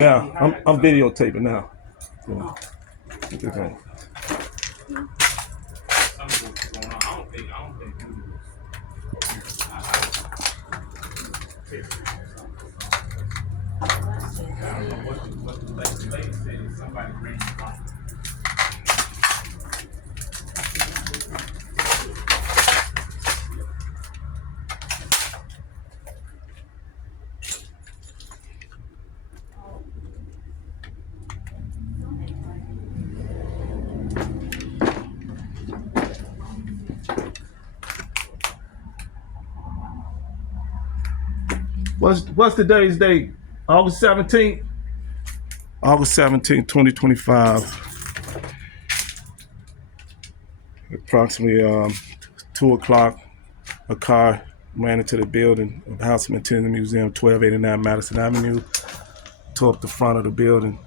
Yeah, I'm videotaping now. So, okay. What's today's date? August 17th? August 17th, 2025. Approximately 2 o'clock, a car ran into the building of House of Mtenzi Museum, 1289 Madison Avenue, tore up the front of the building.